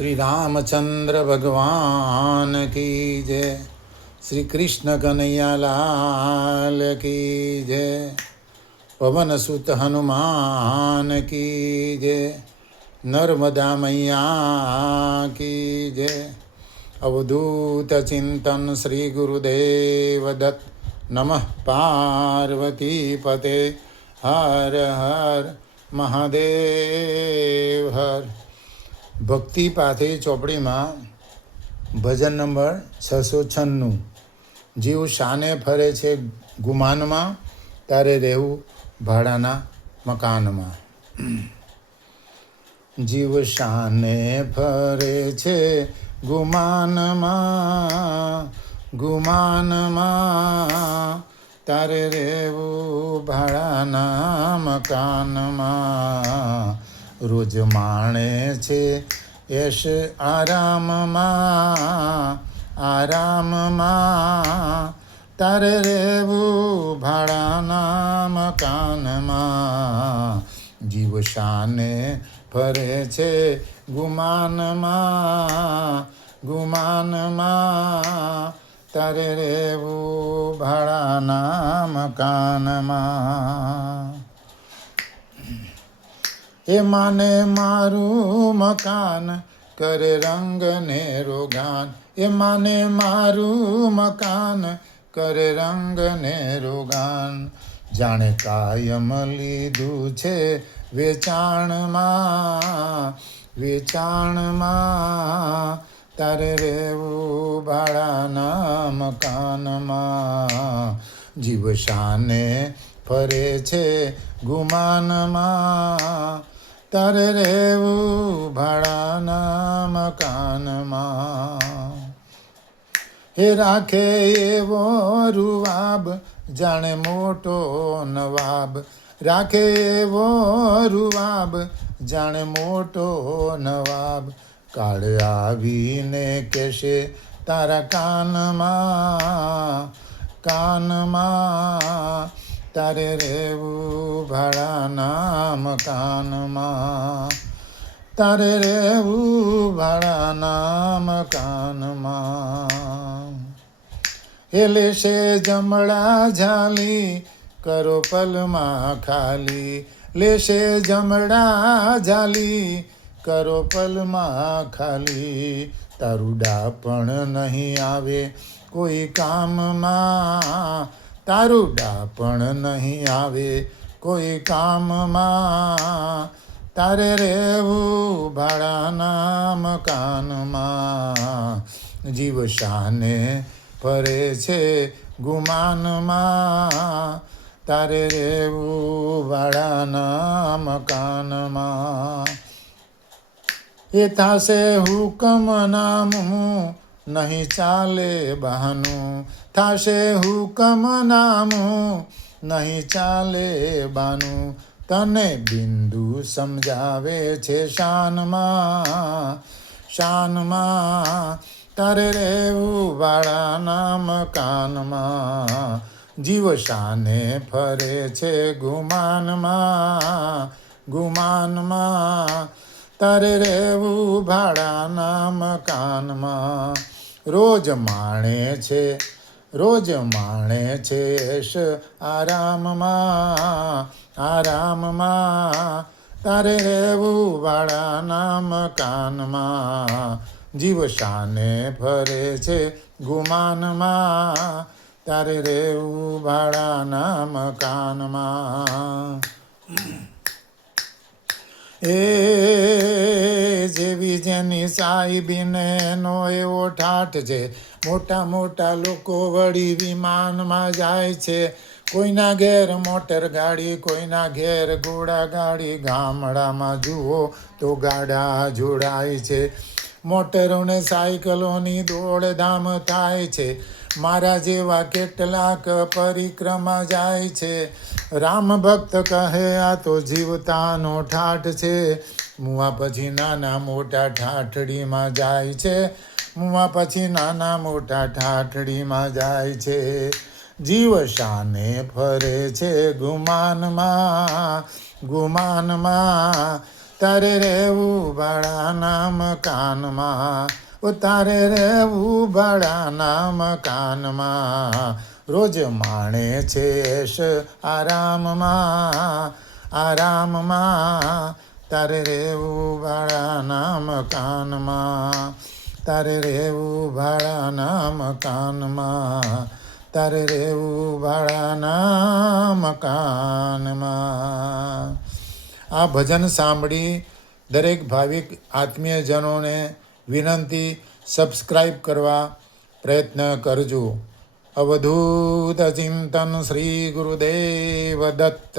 श्री रामचंद्र भगवान की जय। श्री कृष्ण कन्हैया लाल की जय। पवन सुत हनुमान की जय। नर्मदा मैया की जय। अवधूत चिंतन श्री गुरुदेव दत्त। नमः पार्वती पते हर हर महादेव हर। ભક્તિ પાથે ચોપડીમાં ભજન નંબર 696। જીવ શાને ફરે છે ગુમાનમાં, તારે રહેવું ભાડાના મકાનમાં। જીવ શાને ફરે છે ગુમાનમાં, ગુમાનમાં, તારે રહેવું ભાડાના મકાનમાં। રોજ માણે છે યશ આરામમાં, આરામમાં, તારે રહેવું ભાડાના મકાનમાં। જીવ શાને ફરે છે ગુમાનમાં, ગુમાનમાં, તારે રહેવું ભાડાના મકાનમાં। એ માને મારું મકાન કરે રંગ ને રોગાન, એ માને મારું મકાન કરે રંગ ને રોગાન। જાણે કાયમ લીધું છે વેચાણમાં, વેચાણમાં, તારે રહેવું ભાડાના મકાનમાં। જીવ શાને ફરે છે ગુમાનમાં, તારે રહેવું ભાડાના મકાનમાં। હે રાખે એવો રૂવાબ જાણે મોટો નવાબ, રાખે એવો રૂવાબ જાણે મોટો નવાબ। કાળ આવીને કહેશે તારા કાનમાં, કાનમાં, તારે રહેવું ભાડાના મકાનમાં, તારે રહેવું ભાડાના મકાનમાં। એ લેશે જમણા ઝાલી કરો પલમાં ખાલી, લેશે જમણા ઝાલી કરો પલમાં ખાલી। તારું ડાપણ નહીં આવે કોઈ કામમાં, તારું ડાપણ નહીં આવે કોઈ કામમાં, તારે રહેવું ભાડાના મકાનમાં। જીવ શાને ફરે છે ગુમાનમાં, તારે રહેવું ભાડાના મકાનમાં। એ થાશે હુકમ નામું નહીં ચાલે બહાનું, થાશે હુકમ નામું નહીં ચાલે બાનું। તને બિંદુ સમજાવે છે શાનમાં, શાનમાં, તારે રહેવું ભાડાના મકાનમાં। જીવ શાને ફરે છે ગુમાનમાં, ગુમાનમાં, તારે રહેવું ભાડાના મકાનમાં। રોજ માણે છે, રોજ માણે છે યશ આરામમાં, આરામમાં, તારે રહેવું ભાડાના મકાનમાં। જીવ શાને ફરે છે ગુમાનમાં, તારે રહેવું ભાડાના મકાનમાં। એ જેવી જેની સાહેબીને નો એવો ઠાઠ છે, મોટા મોટા લોકો વળી વિમાનમાં જાય છે। કોઈના ઘેર મોટર ગાડી, કોઈના ઘેર ઘોડા ગાડી, ગામડામાં જુઓ તો ગાડા જોડાય છે। મોટરોને સાયકલોની દોડધામ થાય છે, મારા જેવા કેટલાક પરિક્રમા જાય છે। રામ ભક્ત કહે આ તો જીવતાનો ઠાઠ છે, મુવા પછી નાના મોટા ઠાઠડીમાં જાય છે, મુવા પછી નાના મોટા ઠાઠડીમાં જાય છે। જીવ શાને ફરે છે ગુમાનમાં, ગુમાનમાં, તારે રહેવું ભાડાના મકાનમાં, ઓ તારે રહેવું ભાડાના મકાનમાં, રોજ માણે છે એશ આરામમાં, આરામમાં, તારે રહેવું ભાડાના મકાનમાં, તારે રહેવું ભાડાના મકાનમાં, તારે રહેવું ભાડાના મકાનમાં. આ ભજન સાંભળી દરેક ભાવિક આત્મીયજનોને વિનંતી, સબસ્ક્રાઈબ કરવા પ્રયત્ન કરજો. અવધૂત ચિંતન શ્રી ગુરુદેવ દત્ત.